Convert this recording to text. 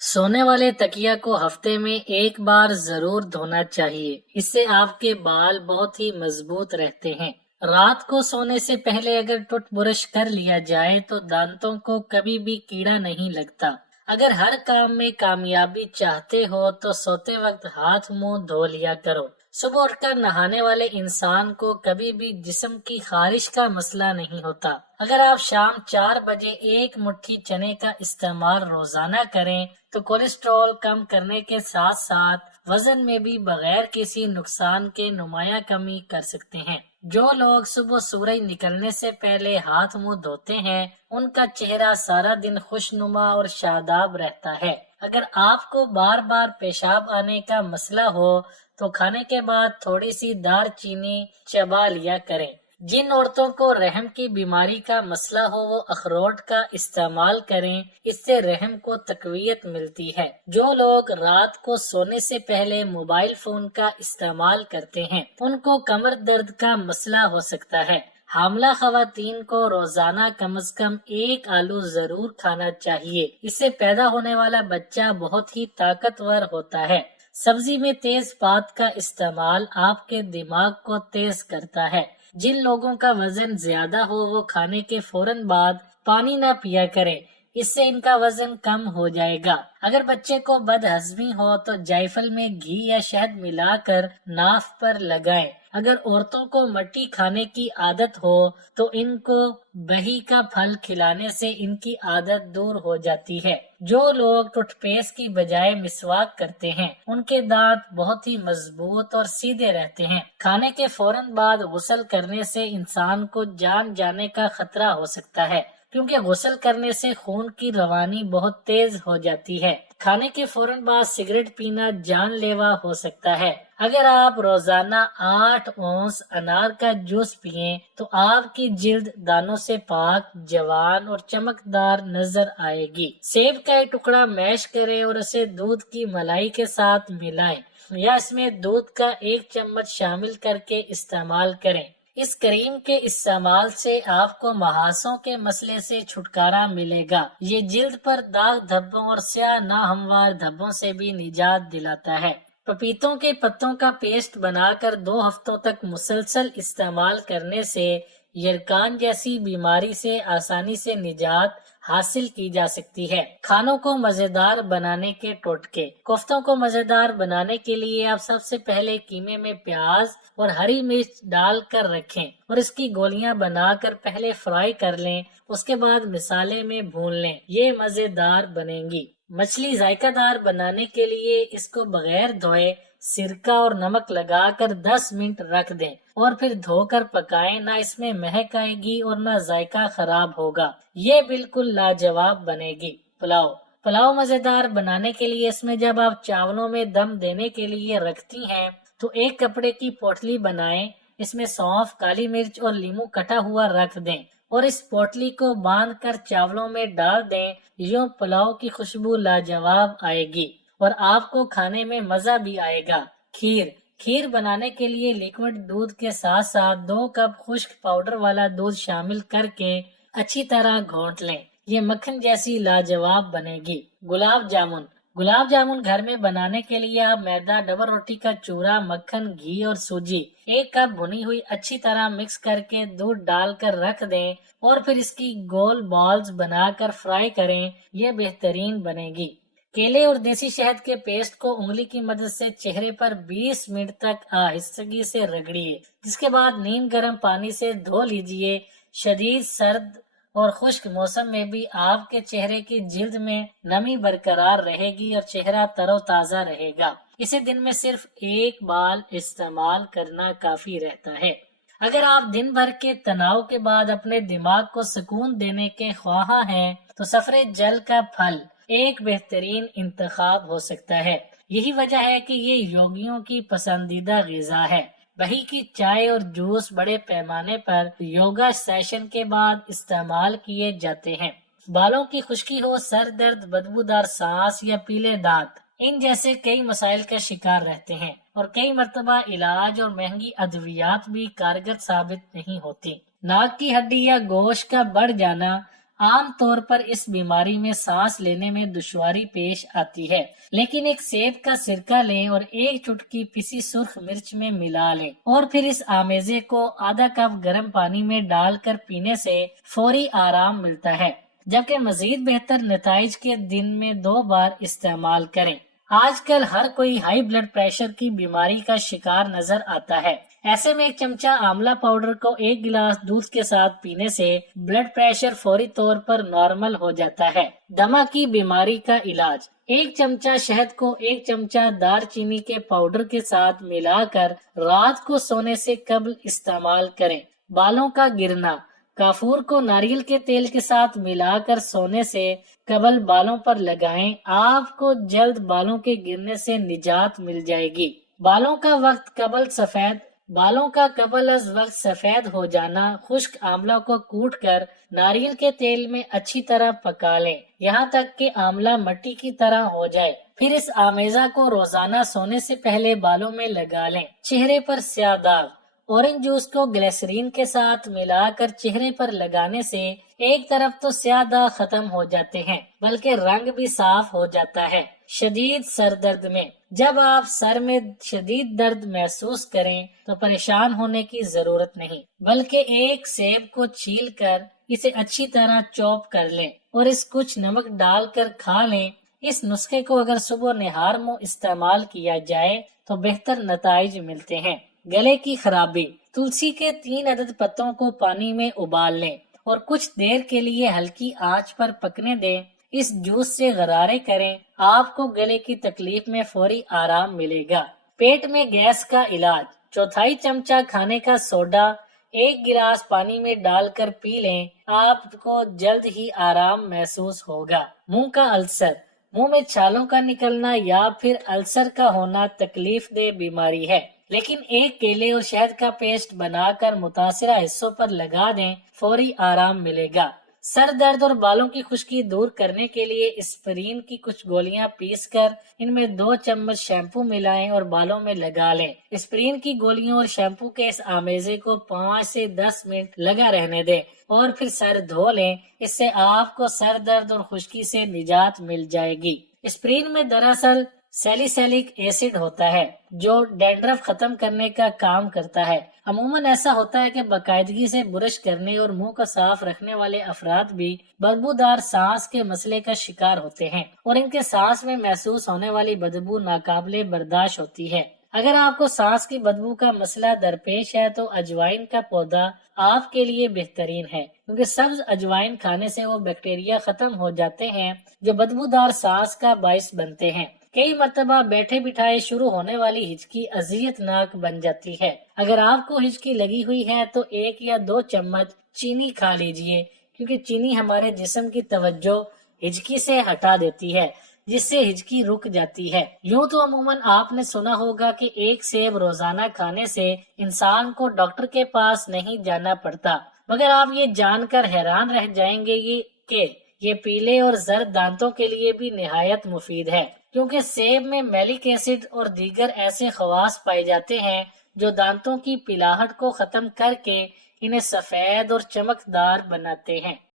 سونے والے تکیا کو ہفتے میں ایک بار ضرور دھونا چاہیے، اس سے آپ کے بال بہت ہی مضبوط رہتے ہیں۔ رات کو سونے سے پہلے اگر ٹوتھ برش کر لیا جائے تو دانتوں کو کبھی بھی کیڑا نہیں لگتا۔ اگر ہر کام میں کامیابی چاہتے ہو تو سوتے وقت ہاتھ منہ دھو لیا کرو۔ صبح اٹھ کر نہانے والے انسان کو کبھی بھی جسم کی خارش کا مسئلہ نہیں ہوتا۔ اگر آپ شام 4 بجے ایک مٹھی چنے کا استعمال روزانہ کریں تو کولیسٹرول کم کرنے کے ساتھ ساتھ وزن میں بھی بغیر کسی نقصان کے نمایاں کمی کر سکتے ہیں۔ جو لوگ صبح سورج نکلنے سے پہلے ہاتھ منہ دھوتے ہیں ان کا چہرہ سارا دن خوش نما اور شاداب رہتا ہے۔ اگر آپ کو بار بار پیشاب آنے کا مسئلہ ہو تو کھانے کے بعد تھوڑی سی دار چینی چبا لیا کریں۔ جن عورتوں کو رحم کی بیماری کا مسئلہ ہو وہ اخروٹ کا استعمال کریں، اس سے رحم کو تقویت ملتی ہے۔ جو لوگ رات کو سونے سے پہلے موبائل فون کا استعمال کرتے ہیں ان کو کمر درد کا مسئلہ ہو سکتا ہے۔ حاملہ خواتین کو روزانہ کم از کم 1 آلو ضرور کھانا چاہیے، اس سے پیدا ہونے والا بچہ بہت ہی طاقتور ہوتا ہے۔ سبزی میں تیز پات کا استعمال آپ کے دماغ کو تیز کرتا ہے۔ جن لوگوں کا وزن زیادہ ہو وہ کھانے کے فوراً بعد پانی نہ پیا کریں، اس سے ان کا وزن کم ہو جائے گا۔ اگر بچے کو بد ہضمی ہو تو جائفل میں گھی یا شہد ملا کر ناف پر لگائیں۔ اگر عورتوں کو مٹی کھانے کی عادت ہو تو ان کو بہی کا پھل کھلانے سے ان کی عادت دور ہو جاتی ہے۔ جو لوگ ٹوتھ پیسٹ کی بجائے مسواک کرتے ہیں ان کے دانت بہت ہی مضبوط اور سیدھے رہتے ہیں۔ کھانے کے فوراً بعد غسل کرنے سے انسان کو جان جانے کا خطرہ ہو سکتا ہے، کیونکہ غسل کرنے سے خون کی روانی بہت تیز ہو جاتی ہے۔ کھانے کے فوراً بعد سگریٹ پینا جان لیوا ہو سکتا ہے۔ اگر آپ روزانہ 8 اونس انار کا جوس پئیں تو آپ کی جلد دانوں سے پاک، جوان اور چمکدار نظر آئے گی۔ سیب کا ایک ٹکڑا میش کریں اور اسے دودھ کی ملائی کے ساتھ ملائیں یا اس میں دودھ کا 1 چمچ شامل کر کے استعمال کریں۔ اس کریم کے استعمال سے آپ کو محاسوں کے مسئلے سے چھٹکارا ملے گا۔ یہ جلد پر داغ دھبوں اور سیاہ ناہموار دھبوں سے بھی نجات دلاتا ہے۔ پپیتوں کے پتوں کا پیسٹ بنا کر 2 ہفتوں تک مسلسل استعمال کرنے سے یرکان جیسی بیماری سے آسانی سے نجات حاصل کی جا سکتی ہے۔ کھانوں کو مزیدار بنانے کے ٹوٹکے۔ کوفتوں کو مزیدار بنانے کے لیے آپ سب سے پہلے قیمے میں پیاز اور ہری مرچ ڈال کر رکھیں اور اس کی گولیاں بنا کر پہلے فرائی کر لیں، اس کے بعد مسالے میں بھون لیں، یہ مزیدار بنیں گی۔ مچھلی ذائقہ دار بنانے کے لیے اس کو بغیر دھوئے سرکہ اور نمک لگا کر 10 منٹ رکھ دیں اور پھر دھو کر پکائیں، نہ اس میں مہک آئے گی اور نہ ذائقہ خراب ہوگا، یہ بالکل لاجواب بنے گی۔ پلاؤ مزیدار بنانے کے لیے اس میں جب آپ چاولوں میں دم دینے کے لیے رکھتی ہیں تو ایک کپڑے کی پوٹلی بنائیں، اس میں سونف، کالی مرچ اور لیموں کٹا ہوا رکھ دیں اور اس پوٹلی کو باندھ کر چاولوں میں ڈال دیں، یوں پلاؤ کی خوشبو لاجواب آئے گی اور آپ کو کھانے میں مزہ بھی آئے گا۔ کھیر بنانے کے لیے لیکوڈ دودھ کے ساتھ ساتھ 2 کپ خشک پاؤڈر والا دودھ شامل کر کے اچھی طرح گھونٹ لیں، یہ مکھن جیسی لاجواب بنے گی۔ گلاب جامن گھر میں بنانے کے لیے آپ میدا، ڈبل روٹی کا چورا، مکھن، گھی اور سوجی 1 کپ بھنی ہوئی اچھی طرح مکس کر کے دودھ ڈال کر رکھ دیں اور پھر اس کی گول بالز بنا کر فرائی کریں، یہ بہترین بنے گی۔ کیلے اور دیسی شہد کے پیسٹ کو انگلی کی مدد سے چہرے پر 20 منٹ تک آہستگی سے رگڑیے، جس کے بعد نیم گرم پانی سے دھو لیجیے۔ شدید سرد اور خشک موسم میں بھی آپ کے چہرے کی جلد میں نمی برقرار رہے گی اور چہرہ تر و تازہ رہے گا۔ اسے دن میں صرف 1 بار استعمال کرنا کافی رہتا ہے۔ اگر آپ دن بھر کے تناؤ کے بعد اپنے دماغ کو سکون دینے کے خواہاں ہیں تو سفر جل کا پھل ایک بہترین انتخاب ہو سکتا ہے۔ یہی وجہ ہے کہ یہ یوگیوں کی پسندیدہ غذا ہے۔ بہی کی چائے اور جوس بڑے پیمانے پر یوگا سیشن کے بعد استعمال کیے جاتے ہیں۔ بالوں کی خشکی ہو، سر درد، بدبودار سانس یا پیلے دانت، ان جیسے کئی مسائل کا شکار رہتے ہیں اور کئی مرتبہ علاج اور مہنگی ادویات بھی کارگر ثابت نہیں ہوتی۔ ناک کی ہڈی یا گوشت کا بڑھ جانا عام طور پر اس بیماری میں سانس لینے میں دشواری پیش آتی ہے، لیکن ایک سیب کا سرکہ لیں اور ایک چٹکی پسی سرخ مرچ میں ملا لیں اور پھر اس آمیزے کو آدھا کپ گرم پانی میں ڈال کر پینے سے فوری آرام ملتا ہے، جبکہ مزید بہتر نتائج کے دن میں 2 بار استعمال کریں۔ آج کل ہر کوئی ہائی بلڈ پریشر کی بیماری کا شکار نظر آتا ہے، ایسے میں ایک چمچہ آملہ پاؤڈر کو 1 گلاس دودھ کے ساتھ پینے سے بلڈ پریشر فوری طور پر نارمل ہو جاتا ہے۔ دمہ کی بیماری کا علاج: 1 چمچہ شہد کو 1 چمچہ دار چینی کے پاؤڈر کے ساتھ ملا کر رات کو سونے سے قبل استعمال کریں۔ بالوں کا گرنا: کافور کو ناریل کے تیل کے ساتھ ملا کر سونے سے قبل بالوں پر لگائیں، آپ کو جلد بالوں کے گرنے سے نجات مل جائے گی۔ بالوں کا قبل از وقت سفید ہو جانا: خشک آملہ کو کوٹ کر ناریل کے تیل میں اچھی طرح پکا لیں یہاں تک کہ آملہ مٹی کی طرح ہو جائے، پھر اس آمیزہ کو روزانہ سونے سے پہلے بالوں میں لگا لیں۔ چہرے پر سیاہ داغ: اورنج جوس کو گلیسرین کے ساتھ ملا کر چہرے پر لگانے سے ایک طرف تو سیاہ داغ ختم ہو جاتے ہیں بلکہ رنگ بھی صاف ہو جاتا ہے۔ شدید سر درد میں: جب آپ سر میں شدید درد محسوس کریں تو پریشان ہونے کی ضرورت نہیں، بلکہ ایک سیب کو چھیل کر اسے اچھی طرح چوپ کر لیں اور اس کچھ نمک ڈال کر کھا لیں۔ اس نسخے کو اگر صبح نہار منہ استعمال کیا جائے تو بہتر نتائج ملتے ہیں۔ گلے کی خرابی: تلسی کے 3 عدد پتوں کو پانی میں ابال لیں اور کچھ دیر کے لیے ہلکی آنچ پر پکنے دیں۔ اس جوس سے غرارے کریں، آپ کو گلے کی تکلیف میں فوری آرام ملے گا۔ پیٹ میں گیس کا علاج: 1/4 چمچہ کھانے کا سوڈا 1 گلاس پانی میں ڈال کر پی لیں، آپ کو جلد ہی آرام محسوس ہوگا۔ منہ کا السر: منہ میں چھالوں کا نکلنا یا پھر السر کا ہونا تکلیف دہ بیماری ہے، لیکن ایک کیلے اور شہد کا پیسٹ بنا کر متاثرہ حصوں پر لگا دیں، فوری آرام ملے گا۔ سر درد اور بالوں کی خشکی دور کرنے کے لیے اسپرین کی کچھ گولیاں پیس کر ان میں 2 چمچ شیمپو ملائیں اور بالوں میں لگا لیں۔ اسپرین کی گولیوں اور شیمپو کے اس آمیزے کو 5 سے 10 منٹ لگا رہنے دیں اور پھر سر دھو لیں، اس سے آپ کو سر درد اور خشکی سے نجات مل جائے گی۔ اسپرین میں دراصل سیلیسیلک ایسڈ ہوتا ہے جو ڈینڈرف ختم کرنے کا کام کرتا ہے۔ عموماً ایسا ہوتا ہے کہ باقاعدگی سے برش کرنے اور منہ کو صاف رکھنے والے افراد بھی بدبودار سانس کے مسئلے کا شکار ہوتے ہیں اور ان کے سانس میں محسوس ہونے والی بدبو ناقابل برداشت ہوتی ہے۔ اگر آپ کو سانس کی بدبو کا مسئلہ درپیش ہے تو اجوائن کا پودا آپ کے لیے بہترین ہے، کیونکہ سبز اجوائن کھانے سے وہ بیکٹیریا ختم ہو جاتے ہیں جو بدبودار سانس کا باعث بنتے ہیں۔ کئی مرتبہ بیٹھے بٹھائے شروع ہونے والی ہچکی اذیت ناک بن جاتی ہے۔ اگر آپ کو ہچکی لگی ہوئی ہے تو 1 یا 2 چمچ چینی کھا لیجئے، کیونکہ چینی ہمارے جسم کی توجہ ہچکی سے ہٹا دیتی ہے، جس سے ہچکی رک جاتی ہے۔ یوں تو عموماً آپ نے سنا ہوگا کہ 1 سیب روزانہ کھانے سے انسان کو ڈاکٹر کے پاس نہیں جانا پڑتا، مگر آپ یہ جان کر حیران رہ جائیں گے کہ یہ پیلے اور زرد دانتوں کے لیے بھی نہایت مفید ہے، کیونکہ سیب میں میلک ایسڈ اور دیگر ایسے خواص پائے جاتے ہیں جو دانتوں کی پلاہٹ کو ختم کر کے انہیں سفید اور چمکدار بناتے ہیں۔